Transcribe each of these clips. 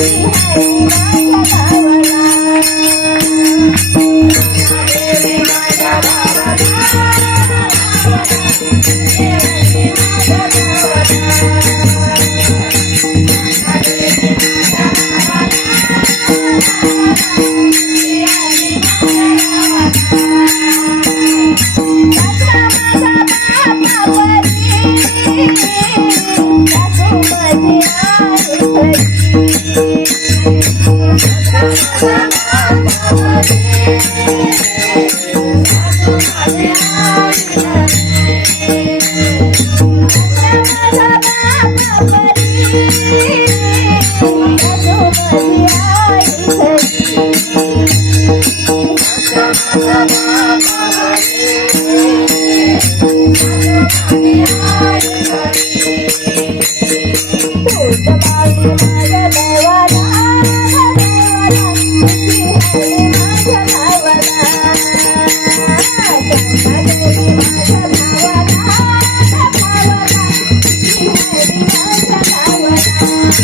Thank you. Thank you.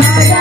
ভাজা